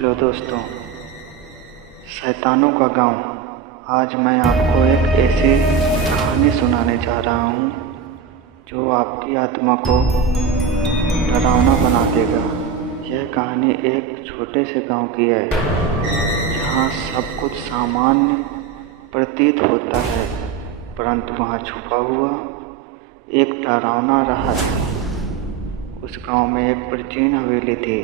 Hello दोस्तों, शैतानों का गांव। आज मैं आपको एक ऐसी कहानी सुनाने जा रहा हूँ जो आपकी आत्मा को डरावना बना देगा। यह कहानी एक छोटे से गांव की है जहाँ सब कुछ सामान्य प्रतीत होता है, परंतु वहाँ छुपा हुआ एक डरावना रहस्य। उस गांव में एक प्राचीन हवेली थी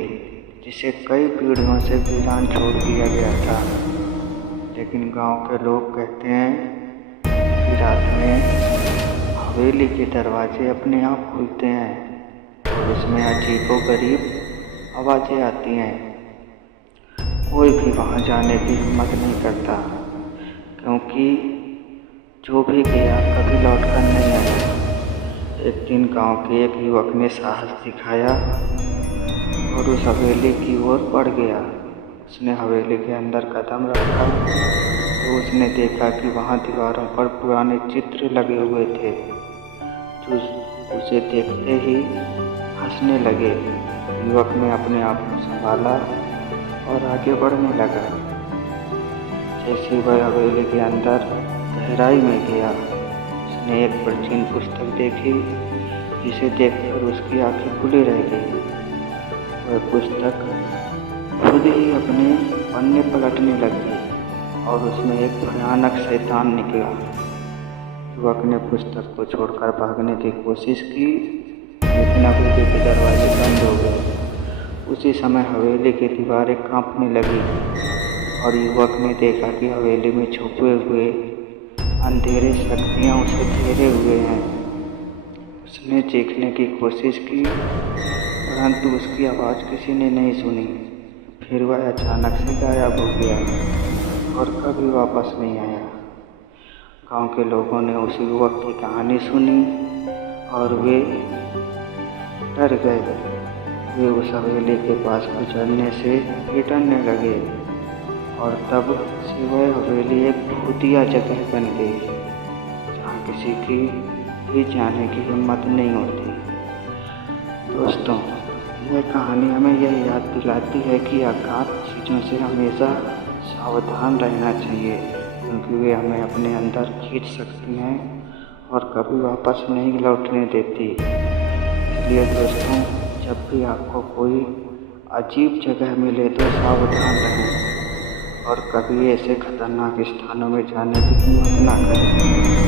जिसे कई पीढ़ियों से वीरान छोड़ दिया गया था। लेकिन गांव के लोग कहते हैं कि रात में हवेली के दरवाजे अपने आप खुलते हैं और उसमें अजीबोगरीब आवाज़ें आती हैं। कोई भी वहां जाने की हिम्मत नहीं करता, क्योंकि जो भी गया कभी लौट कर नहीं आया। एक दिन गांव के एक युवक ने साहस दिखाया और उस हवेली की ओर बढ़ गया। उसने हवेली के अंदर कदम रखा तो उसने देखा कि वहां दीवारों पर पुराने चित्र लगे हुए थे जो उसे देखते ही हंसने लगे। युवक ने अपने आप को संभाला और आगे बढ़ने लगा। जैसे वह हवेली के अंदर गहराई में गया, उसने एक प्राचीन पुस्तक देखी जिसे देखकर उसकी आंखें खुली रह गई। वह पुस्तक खुद ही अपने पन्ने पलटने लगी और उसमें एक भयानक शैतान निकला। युवक ने पुस्तक को छोड़कर भागने की कोशिश की, लेकिन हवेली के दरवाजे बंद हो गए। उसी समय हवेली की दीवारें कांपने लगी और युवक ने देखा कि हवेली में छुपे हुए अंधेरे शक्तियाँ उसे घेरे हुए हैं। उसने चीखने की कोशिश की, परंतु उसकी आवाज़ किसी ने नहीं सुनी। फिर वह अचानक से गायब हो गया और कभी वापस नहीं आया। गांव के लोगों ने उस युवक की कहानी सुनी और वे डर गए। वे उस हवेली के पास गुजरने से डरने लगे और तब से वह हवेली एक भूतिया जगह बन गई जहाँ किसी की भी जाने की हिम्मत नहीं होती। दोस्तों, यह कहानी हमें यह याद दिलाती है कि अज्ञात चीज़ों से हमेशा सावधान रहना चाहिए, क्योंकि वे हमें अपने अंदर खींच सकती हैं और कभी वापस नहीं लौटने देती। इसलिए दोस्तों, जब भी आपको कोई अजीब जगह मिले तो सावधान रहें और कभी ऐसे खतरनाक स्थानों में जाने की हिम्मत ना करें।